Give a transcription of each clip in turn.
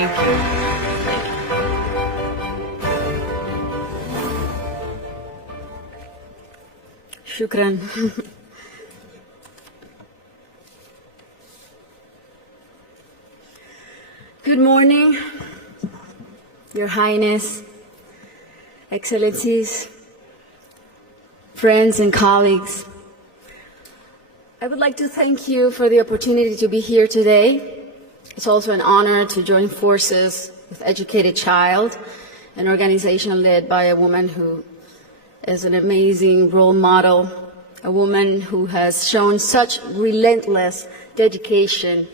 Thank you. شكرا. Good morning, Your Highness, Excellencies, friends and colleagues. I would like to thank you for the opportunity to be here today. It's also an honor to join forces with Educated Child, an organization led by a woman who is an amazing role model, a woman who has shown such relentless dedication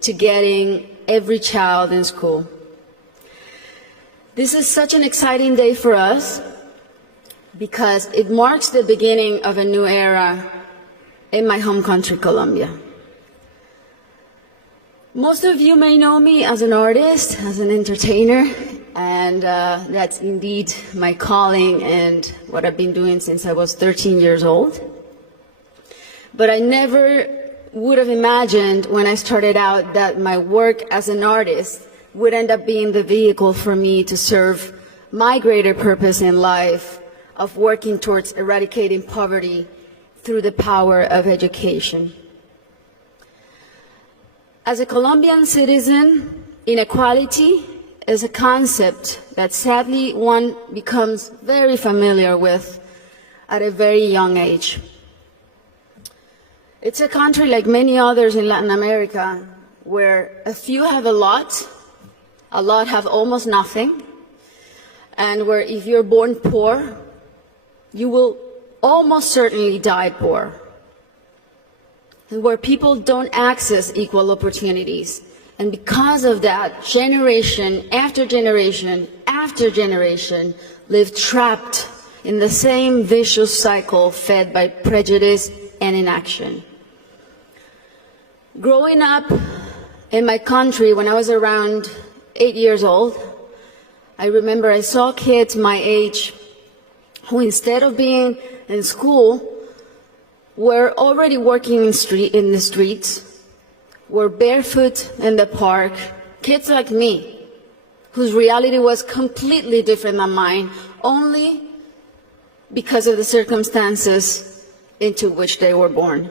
to getting every child in school. This is such an exciting day for us because it marks the beginning of a new era in my home country, Colombia. Most of you may know me as an artist, as an entertainer, and that's indeed my calling and what I've been doing since I was 13 years old. But I never would have imagined when I started out that my work as an artist would end up being the vehicle for me to serve my greater purpose in life of working towards eradicating poverty through the power of education. As a Colombian citizen, inequality is a concept that sadly one becomes very familiar with at a very young age. It's a country like many others in Latin America where a few have a lot have almost nothing, and where if you're born poor, you will almost certainly die poor, and where people don't access equal opportunities. And because of that, generation after generation after generation live trapped in the same vicious cycle fed by prejudice and inaction. Growing up in my country when I was around 8 years old, I remember I saw kids my age who, instead of being in school, were already working in the streets, were barefoot in the park, kids like me, whose reality was completely different than mine, only because of the circumstances into which they were born.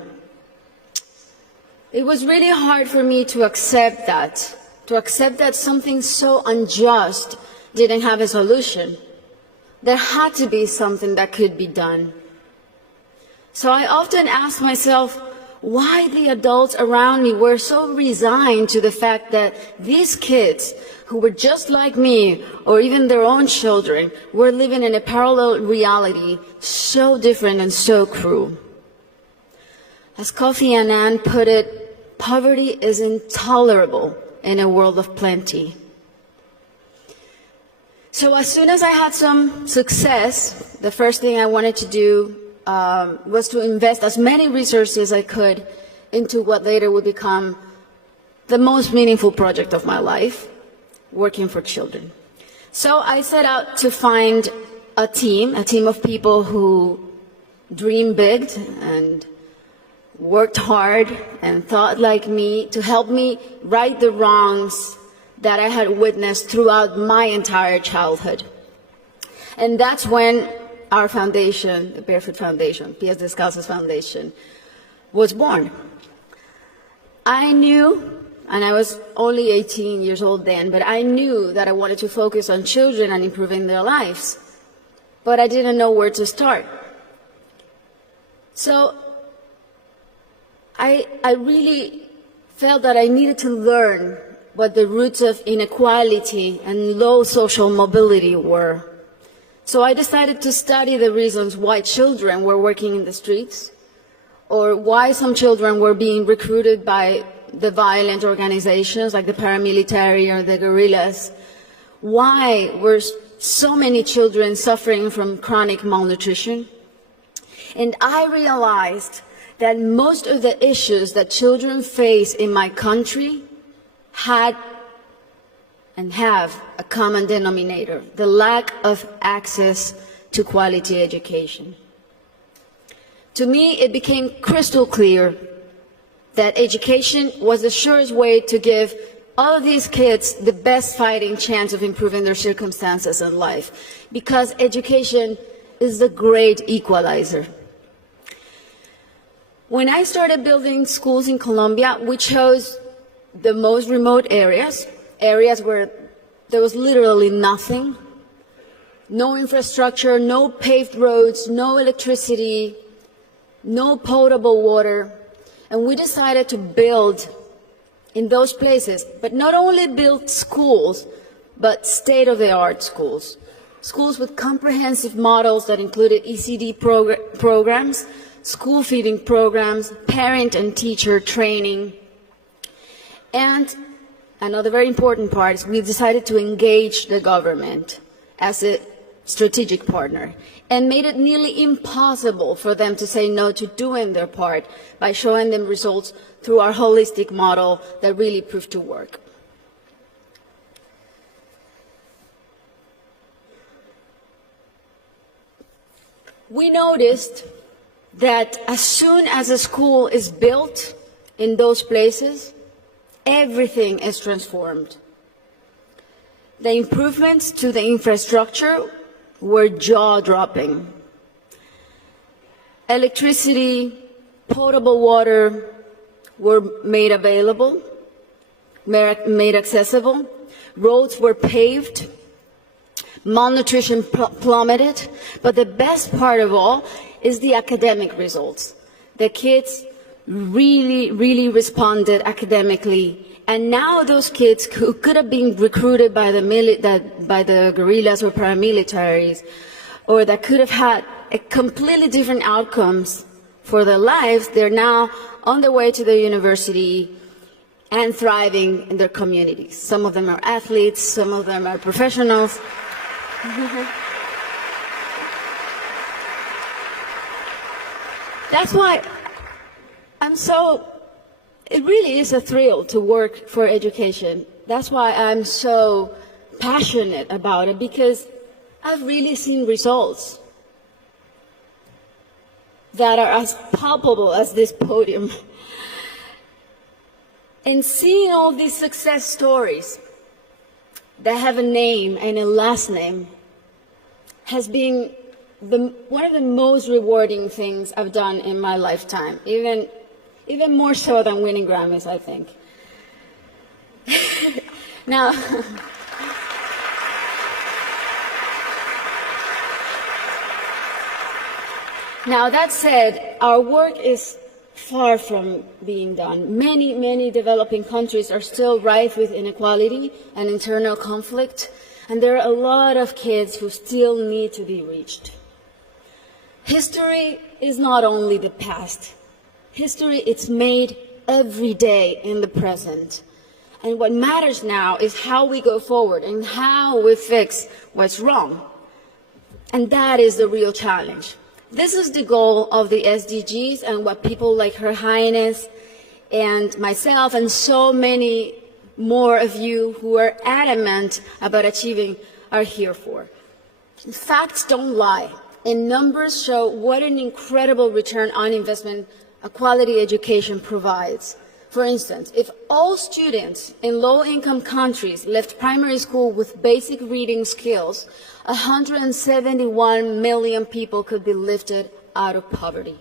It was really hard for me to accept that something so unjust didn't have a solution. There had to be something that could be done. So I often ask myself why the adults around me were so resigned to the fact that these kids, who were just like me, or even their own children, were living in a parallel reality so different and so cruel. As Kofi Annan put it, poverty is intolerable in a world of plenty. So as soon as I had some success, the first thing I wanted to do was to invest as many resources as I could into what later would become the most meaningful project of my life, working for children. So I set out to find a team of people who dream big and worked hard and thought like me to help me right the wrongs that I had witnessed throughout my entire childhood. And that's when our foundation, the Barefoot Foundation, Pies Descalzos Foundation, was born. I knew, and I was only 18 years old then, but I knew that I wanted to focus on children and improving their lives. But I didn't know where to start. So I really felt that I needed to learn what the roots of inequality and low social mobility were. So I decided to study the reasons why children were working in the streets, or why some children were being recruited by the violent organizations like the paramilitary or the guerrillas. Why were so many children suffering from chronic malnutrition? And I realized that most of the issues that children face in my country had and have a common denominator: the lack of access to quality education. To me, it became crystal clear that education was the surest way to give all of these kids the best fighting chance of improving their circumstances in life, because education is the great equalizer. When I started building schools in Colombia, we chose the most remote areas where there was literally nothing, no infrastructure, no paved roads, no electricity, no potable water. And we decided to build in those places, but not only build schools, but state-of-the-art schools. Schools with comprehensive models that included ECD programs, school feeding programs, parent and teacher training. And another very important part is we decided to engage the government as a strategic partner and made it nearly impossible for them to say no to doing their part by showing them results through our holistic model that really proved to work. We noticed that as soon as a school is built in those places, everything is transformed. The improvements to the infrastructure were jaw-dropping. Electricity, potable water were made available, made accessible. Roads were paved. Malnutrition plummeted. But the best part of all is the academic results. The kids really responded academically. And now those kids who could have been recruited by the guerrillas or paramilitaries, or that could have had a completely different outcomes for their lives, they're now on their way to the university and thriving in their communities. Some of them are athletes, some of them are professionals. That's why it really is a thrill to work for education. That's why I'm so passionate about it, because I've really seen results that are as palpable as this podium. And seeing all these success stories that have a name and a last name has been one of the most rewarding things I've done in my lifetime, even more so than winning Grammys, I think. Now, that said, our work is far from being done. Many developing countries are still rife with inequality and internal conflict, and there are a lot of kids who still need to be reached. History is not only the past. History is made every day in the present. And what matters now is how we go forward and how we fix what's wrong. And that is the real challenge. This is the goal of the SDGs and what people like Her Highness and myself and so many more of you who are adamant about achieving are here for. Facts don't lie, and numbers show what an incredible return on investment a quality education provides. For instance, if all students in low-income countries left primary school with basic reading skills, 171 million people could be lifted out of poverty.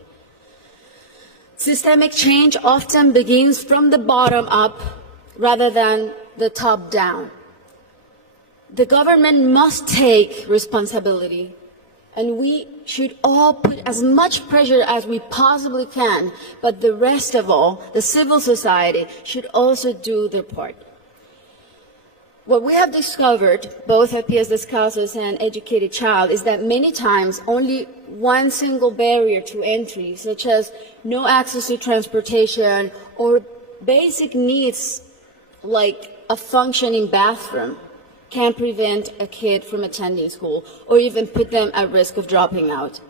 Systemic change often begins from the bottom up rather than the top down. The government must take responsibility, and we should all put as much pressure as we possibly can, but the rest of all, the civil society, should also do their part. What we have discovered, both at Pies Descalzos and Educated Child, is that many times only one single barrier to entry, such as no access to transportation or basic needs like a functioning bathroom, can prevent a kid from attending school or even put them at risk of dropping out.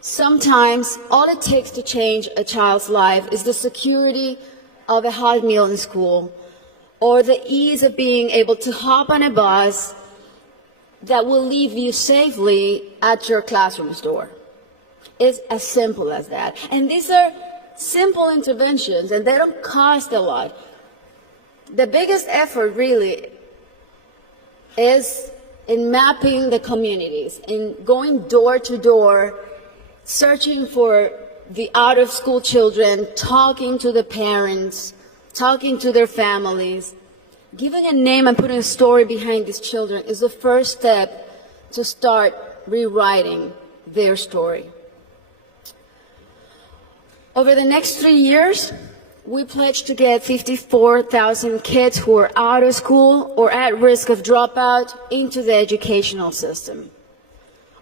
Sometimes all it takes to change a child's life is the security of a hot meal in school or the ease of being able to hop on a bus that will leave you safely at your classroom's door. It's as simple as that. And these are simple interventions, and they don't cost a lot. The biggest effort really is in mapping the communities, in going door to door, searching for the out-of-school children, talking to the parents, talking to their families. Giving a name and putting a story behind these children is the first step to start rewriting their story. Over the next 3 years, we pledged to get 54,000 kids who are out of school or at risk of dropout into the educational system.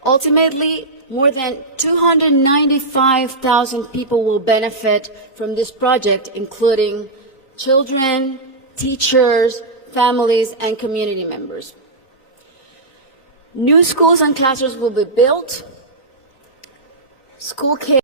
Ultimately, more than 295,000 people will benefit from this project, including children, teachers, families, and community members. New schools and classrooms will be built. School kids